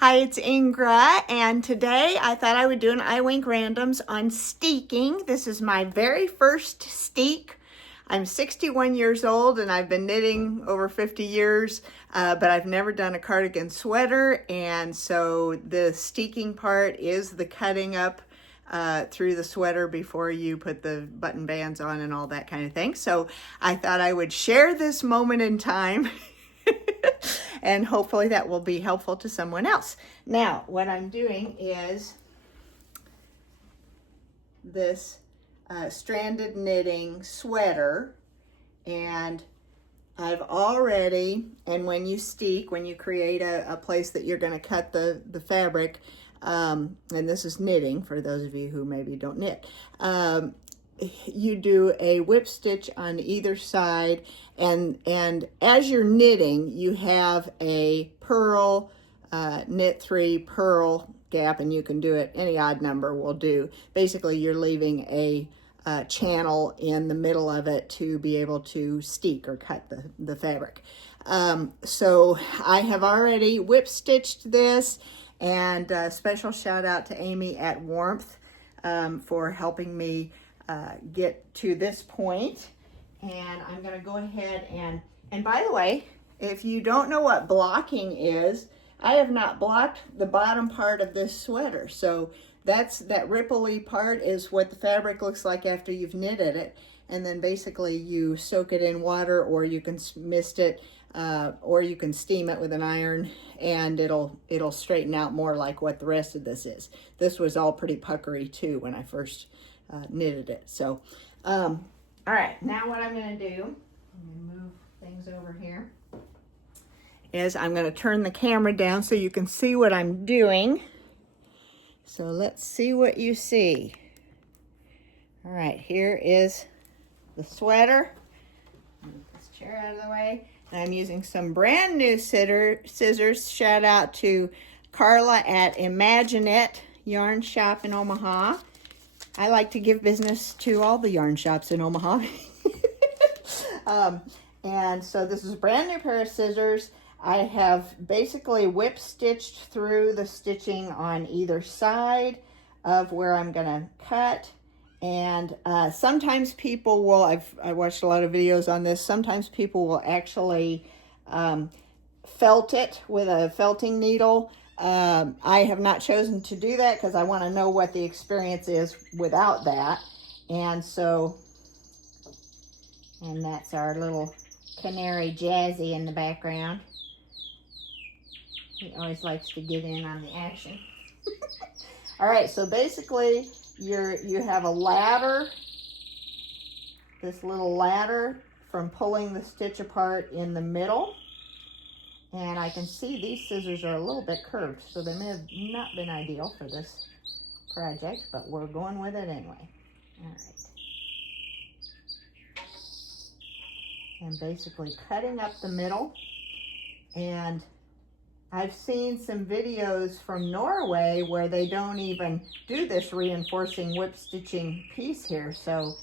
Hi, it's Ingra, and today I thought I would do an I Wink Randoms on steeking. This is my very first steek. I'm 61 years old and I've been knitting over 50 years, but I've never done a cardigan sweater, and so the steeking part is the cutting up through the sweater before you put the button bands on and all that kind of thing. So I thought I would share this moment in time and hopefully that will be helpful to someone else. Now, what I'm doing is this stranded knitting sweater, and I've already, and when you steek, when you create a place that you're going to cut the fabric, and this is knitting for those of you who maybe don't knit, you do a whip stitch on either side, and as you're knitting you have a purl, knit 3 purl gap, and you can do it any odd number will do. Basically you're leaving a channel in the middle of it to be able to steek or cut the fabric. So I have already whip stitched this, and special shout out to Amy at Warmth for helping me get to this point. And I'm going to go ahead and by the way, if you don't know what blocking is, I have not blocked the bottom part of this sweater. So that ripply part is what the fabric looks like after you've knitted it, and then basically you soak it in water, or you can mist it, or you can steam it with an iron, and it'll straighten out more like what the rest of this is. This was all pretty puckery too when I first knitted it. So all right, now what I'm going to do, I'm going to move things over here, is I'm going to turn the camera down so you can see what I'm doing. So let's see what you see. All right, here is the sweater. Move this chair out of the way. And I'm using some brand new scissors. Shout out to Carla at Imagine It Yarn Shop in Omaha. I like to give business to all the yarn shops in Omaha. And so this is a brand new pair of scissors. I have basically whip stitched through the stitching on either side of where I'm gonna cut. And sometimes people will, I watched a lot of videos on this, sometimes people will actually felt it with a felting needle. I have not chosen to do that because I want to know what the experience is without that. And so, and that's our little canary Jazzy in the background. He always likes to get in on the action. All right, so basically you have a ladder, this little ladder from pulling the stitch apart in the middle. And I can see these scissors are a little bit curved, so they may have not been ideal for this project, but we're going with it anyway. All right. And basically cutting up the middle. And I've seen some videos from Norway where they don't even do this reinforcing whip stitching piece here, so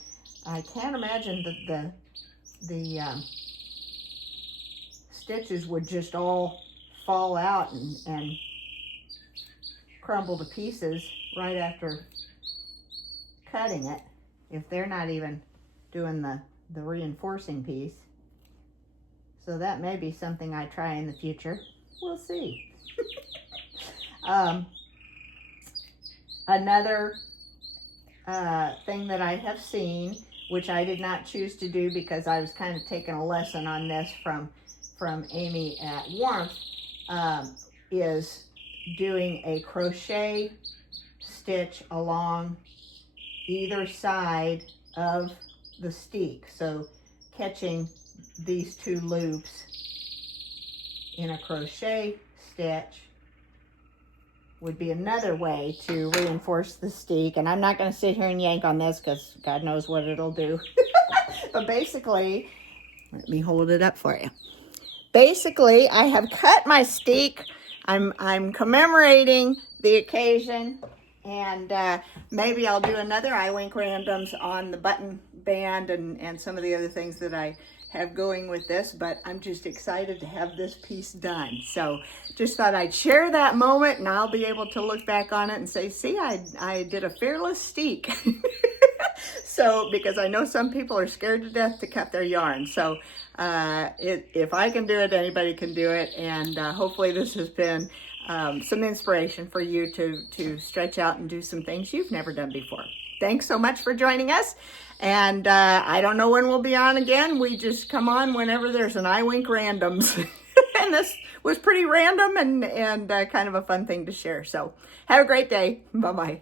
I can't imagine that the stitches would just all fall out and crumble to pieces right after cutting it if they're not even doing the reinforcing piece. So that may be something I try in the future. We'll see. Another thing that I have seen, which I did not choose to do because I was kind of taking a lesson on this from Amy at Warmth, is doing a crochet stitch along either side of the steek. So catching these 2 loops in a crochet stitch would be another way to reinforce the steek. And I'm not going to sit here and yank on this because God knows what it'll do. But basically, let me hold it up for you. Basically, I have cut my steek. I'm commemorating the occasion, and maybe I'll do another I Wink Randoms on the button band and some of the other things that I have going with this, but I'm just excited to have this piece done. So just thought I'd share that moment, and I'll be able to look back on it and say, see, I did a fearless steek. So, because I know some people are scared to death to cut their yarn. So if I can do it, anybody can do it. And hopefully this has been some inspiration for you to stretch out and do some things you've never done before. Thanks so much for joining us. And I don't know when we'll be on again. We just come on whenever there's an eye wink randoms. And this was pretty random and kind of a fun thing to share. So have a great day. Bye-bye.